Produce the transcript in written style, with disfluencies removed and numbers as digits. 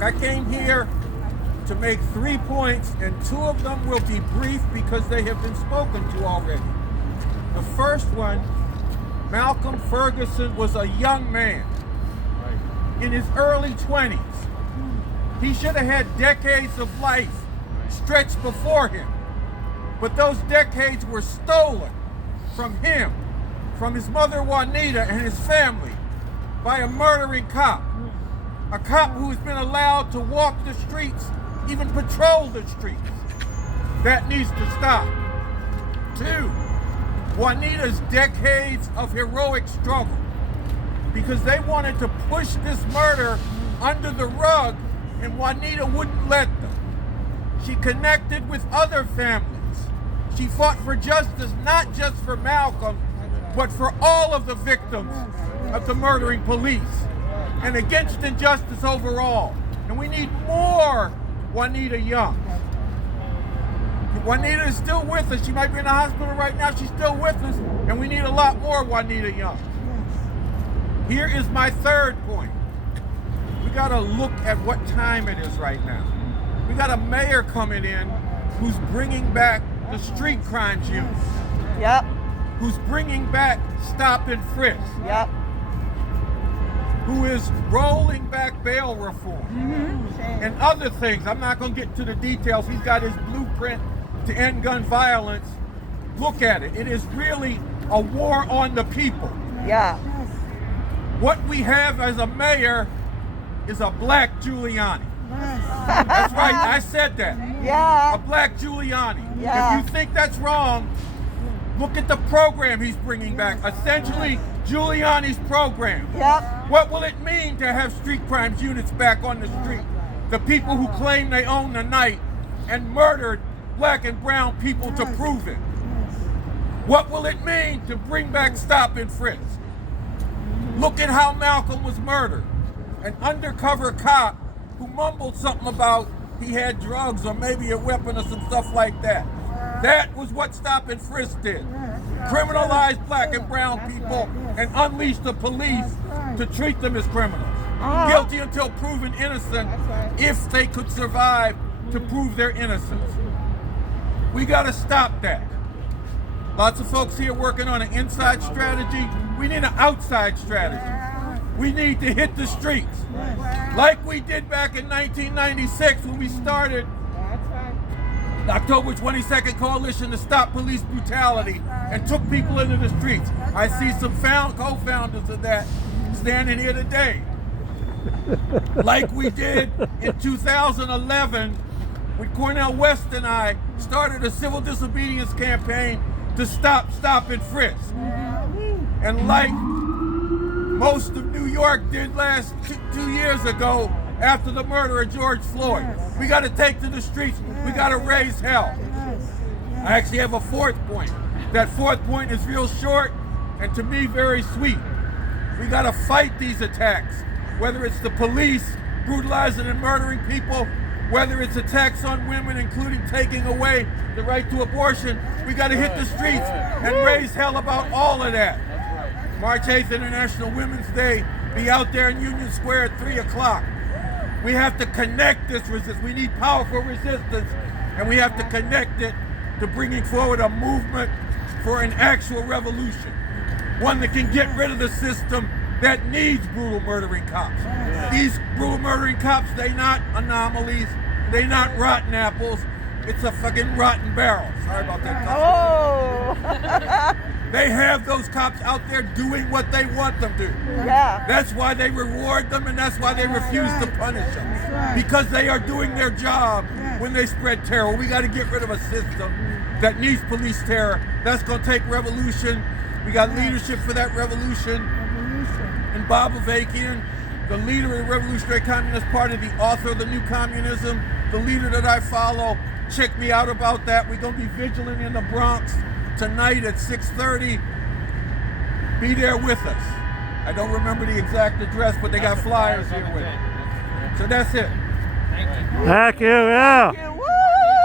Look, I came here to make 3 points, and 2 of them will be brief because they have been spoken to already. The first one, Malcolm Ferguson was a young man in his early 20s. He should have had decades of life stretched before him, but those decades were stolen from him, from his mother Juanita and his family, by a murdering cop. A cop who has been allowed to walk the streets, even patrol the streets. That needs to stop. 2, Juanita's decades of heroic struggle, because they wanted to push this murder under the rug, and Juanita wouldn't let them. She connected with other families. She fought for justice, not just for Malcolm, but for all of the victims of the murdering police, and against injustice overall. And we need more Juanita Young. Juanita is still with us. She might be in the hospital right now. She's still with us, and we need a lot more Juanita Young. Here is my 3rd point. We got to look at what time it is right now. We got a mayor coming in who's bringing back the street crimes unit. Yep. Who's bringing back stop and frisk. Yep. Who is rolling back bail reform and other things. I'm not going to get into the details. He's got his blueprint to end gun violence. Look at it. It is really a war on the people. Yeah. What we have as a mayor is a black Giuliani. That's right, I said that. Yeah. A black Giuliani. Yeah. If you think that's wrong, look at the program he's bringing back. Essentially, Giuliani's program. Yep. What will it mean to have street crimes units back on the street? The people who claim they own the night and murdered black and brown people to prove it. What will it mean to bring back stop and frisk? Look at how Malcolm was murdered. An undercover cop who mumbled something about he had drugs or maybe a weapon or some stuff like that. That was what stop and frisk did. Criminalize black and brown people and unleash the police to treat them as criminals. Guilty until proven innocent if they could survive to prove their innocence. We got to stop that. Lots of folks here working on an inside strategy. We need an outside strategy. We need to hit the streets like we did back in 1996 when we started the October 22nd Coalition to Stop Police Brutality and took people into the streets. I see some co-founders of that standing here today. Like we did in 2011 when Cornel West and I started a civil disobedience campaign to stop and frisk. And like most of New York did last 2 years ago after the murder of George Floyd. We got to take to the streets. We got to raise hell. I actually have a 4th point. That 4th point is real short and to me very sweet. We got to fight these attacks, whether it's the police brutalizing and murdering people, whether it's attacks on women, including taking away the right to abortion. We got to hit the streets and raise hell about all of that. March 8th, International Women's Day. Be out there in Union Square at 3 o'clock. We have to connect this resistance. We need powerful resistance, and we have to connect it to bringing forward a movement for an actual revolution. One that can get rid of the system that needs brutal murdering cops. These brutal murdering cops, they not anomalies, they not rotten apples. It's a fucking rotten barrel. Sorry about that. Oh. They have those cops out there doing what they want them to. Yeah. That's why they reward them, and that's why they refuse to punish them. Because they are doing their job when they spread terror. We got to get rid of a system that needs police terror. That's going to take revolution. We got leadership for that revolution. And Bob Avakian, the leader of the Revolutionary Communist Party, the author of The New Communism, the leader that I follow. Check me out about that. We're going to be vigilant in the Bronx tonight at 6:30. Be there with us. I don't remember the exact address, but they got flyers here with it. So that's it. Thank you, yeah.